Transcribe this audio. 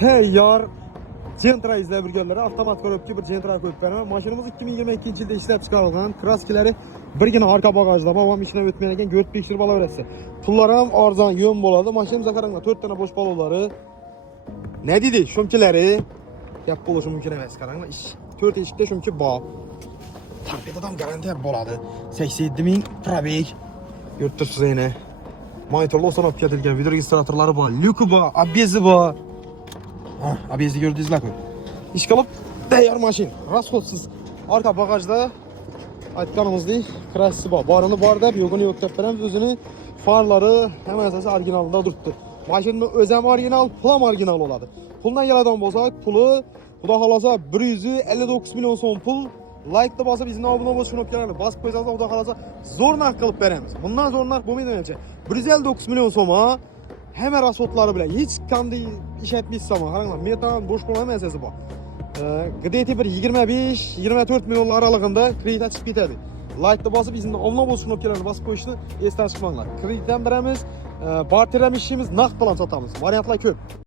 Tayyor Gentra izlab yurganlar avtomat ko'ribki bir Gentra ko'rib beraman. Mashinamiz 2022-yilda ishlab chiqarilgan. Kraskalari birgina orqa bagajda, bovam ishlab o'tmagan ekan, ko'rib tekshirib olaverasiz. Pullar ham arzon, yo'm bo'ladi. Mashinamizga qaranglar, 4 tane bo'sh palovlari. Ne dedi? Shumkilari gap bo'lishi mumkin emas. Qaranglar, 4 eshikda shumki bor. Tarbiyadan garantiya bo'ladi. 87 ming probeg. Yurtdirsiz yana. Monitorlar olib ketilgan, video registratorlari bor, lyuki bor, abezi bor. Abezi gördünüz-ku. İş kalıp tayyor mashin. Rasxodsiz. Arka bagajda aytganimizdek krassisi bor. Borini bor deb, yo'g'ini yo'q deb beramiz. O'zini farlari hammasi originalda turibdi. Mashinning o'zi ham original, pul ham original bo'ladi. Puldan keladigan bo'lsak, puli xudo xolasa 159 million so'm pul. Like bosib, bizni obuna bo'lishni unutmanglar. Bosib qo'ysangiz, xudo xolasa zo'r narx qilib beramiz. Bundan zo'r narx bo'lmaydi menimcha. 159 million so'm ha. Hemen rasotları bile hiç kendi iş etmişse ama qaranglar, metan boş qo'ymaysiz bu. G'deti bir 25-24 milyon aralığında kredit açıp ketadi. Like bosib, bizni obuna bo'lishni unutmanglar. Bosib qo'yishni esdan chiqmanglar. Kreditdan beramiz, barter ham ishimiz, naqd bilan sotamiz. Variantlar ko'p.